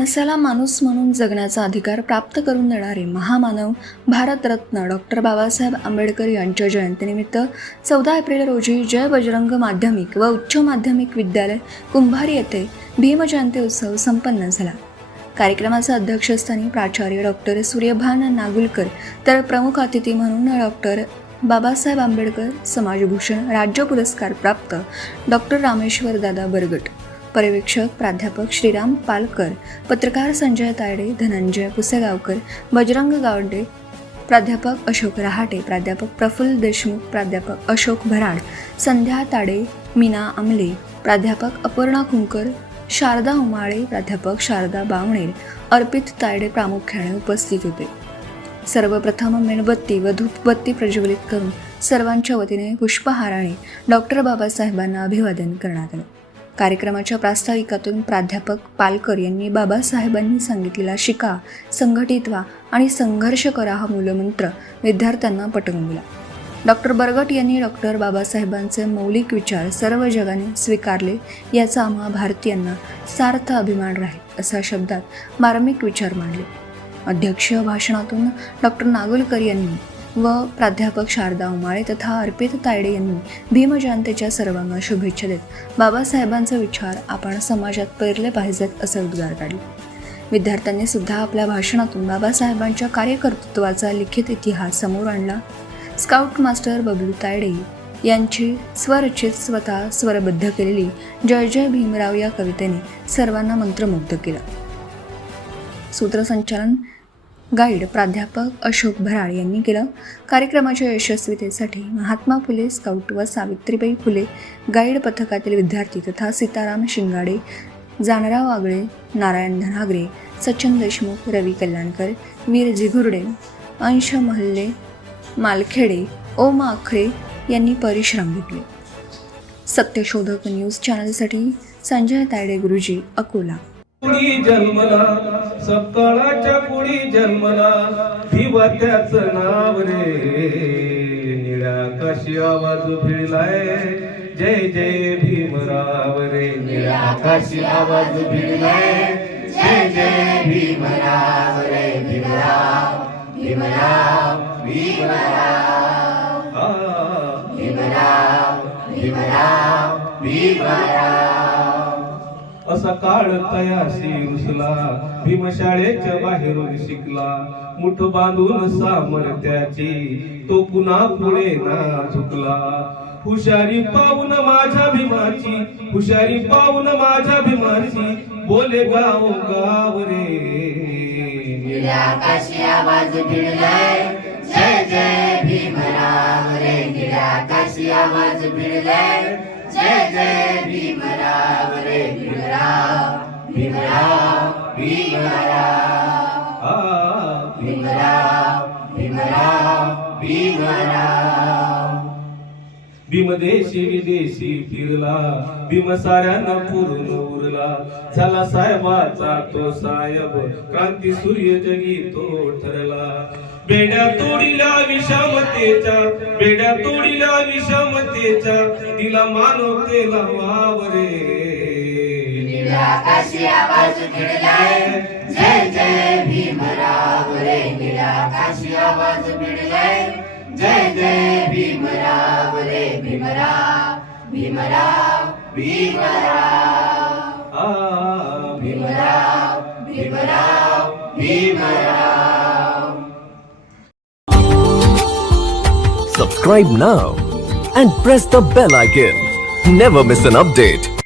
माणसाला माणूस म्हणून जगण्याचा अधिकार प्राप्त करून देणारे महामानव भारतरत्न डॉक्टर बाबासाहेब आंबेडकर यांच्या जयंतीनिमित्त 14 एप्रिल रोजी जय बजरंग माध्यमिक व उच्च माध्यमिक विद्यालय कुंभारी येथे भीमजयंती उत्सव संपन्न झाला। कार्यक्रमाच्या अध्यक्षस्थानी प्राचार्य डॉक्टर सूर्यभान नागुलकर तर प्रमुख अतिथी म्हणून डॉक्टर बाबासाहेब आंबेडकर समाजभूषण राज्य पुरस्कार प्राप्त डॉक्टर रामेश्वर दादा बरगट, पर्यवेक्षक प्राध्यापक श्रीराम पालकर, पत्रकार संजय तायडे, धनंजय पुसेगावकर, बजरंग गावंडे, प्राध्यापक अशोक रहाटे, प्राध्यापक प्रफुल्ल देशमुख, प्राध्यापक अशोक भराड, संध्या ताडे, मीना आमले, प्राध्यापक अपर्णा कुंकर, शारदा उमाळे, प्राध्यापक शारदा बावणेर, अर्पित तायडे प्रामुख्याने उपस्थित होते। सर्वप्रथम मेणबत्ती व धूपबत्ती प्रज्वलित करून सर्वांच्या वतीने पुष्पहाराने डॉक्टर बाबासाहेबांना अभिवादन करण्यात आले। कार्यक्रमाच्या प्रास्ताविकातून प्राध्यापक पालकर यांनी बाबासाहेबांनी सांगितलेला शिका, संघटित व्हा आणि संघर्ष करा हा मूलमंत्र विद्यार्थ्यांना पटवून दिला। डॉक्टर बरगट यांनी डॉक्टर बाबासाहेबांचे मौलिक विचार सर्व जगाने स्वीकारले याचा आम्हा भारतीयांना सार्थ अभिमान राहील अशा शब्दात मार्मिक विचार मांडले। अध्यक्षीय भाषणातून डॉक्टर नागुलकर यांनी व प्राध्यापक शारदा उमाळे तथा अर्पित तायडे यांनी भीमजयंतीच्या सर्वांना शुभेच्छा देत बाबासाहेबांचे विचार आपण समाजात पेरले पाहिजेत असे उद्गार काढले। विद्यार्थ्यांनी सुद्धा आपल्या भाषणातून बाबासाहेबांच्या कार्यकर्तृत्वाचा लिखित इतिहास समोर आणला। स्काउट मास्टर बबलू तायडे यांची स्वरचित स्वतः स्वरबद्ध केलेली जय जय भीमराव या कवितेने सर्वांना मंत्रमुग्ध केलं। सूत्रसंचालन गाईड प्राध्यापक अशोक भराड यांनी केलं। कार्यक्रमाच्या यशस्वीतेसाठी महात्मा फुले स्काउट व सावित्रीबाई फुले गाईड पथकातील विद्यार्थी तथा सीताराम शिंगाडे, जानराव आगळे, नारायण धनागरे, सचिन देशमुख, रवी कल्याणकर, वीर जिघुर्डे, अंश महल्ले, मालखेडे, ओम आखरे यांनी परिश्रम घेतले। सत्यशोधक न्यूज चॅनलसाठी संजय तायडे गुरुजी, अकोला। कुणी जन्मला सकाळच्या कुणी जन्मला भिवत्याचं नाव रे, निळ्या आकाशी आवाज भिडलाय जय जय भीमराव रे, निळ्या आकाशी आवाज भिडलाय जय जय भीमराव रे, भीमराव भीमराव भीमराव भीमराव भीमराव भीमराव। असा काळ तयाशी रुसला भीमशाळेच्या बाहेरून शिकला, मुठ बांधून सामर्थ्याची तो पुन्हा पुढे ना झुकला। हुशारी पाहून माझ्या भीमाची, हुशारी पाहून माझ्या भीमाची बोले गाव गाव रे, निळ्या आकाशी आवाज भिडलाय जय जय भीमराव रे, निळ्या आकाशी आवाज भिडलाय जय जय भीमराव रे, भीमराव भीमराव भीमराव भीमराव भीमराव भीमराव। भीमदेशी विदेशी फिरला भीम साऱ्यांना पुरून उरला, झाला साहेबाचा तो साहेब क्रांती सूर्य जगी तो ठरला। बेड्या तोडिल्या विषमतेच्या, बेड्या तोडिल्या विषमतेच्या, तिला मानवतेला वावरे, निळ्या आकाशी आवाज भिडलाय जय जय भीमराव रे, निळ्या आकाशी आवाज भिडलाय जय जय भीमराव रे, Bhimrao Bhimrao Bhimrao Bhimrao Bhimrao Bhimrao. Subscribe now and press the bell icon. Never miss an update.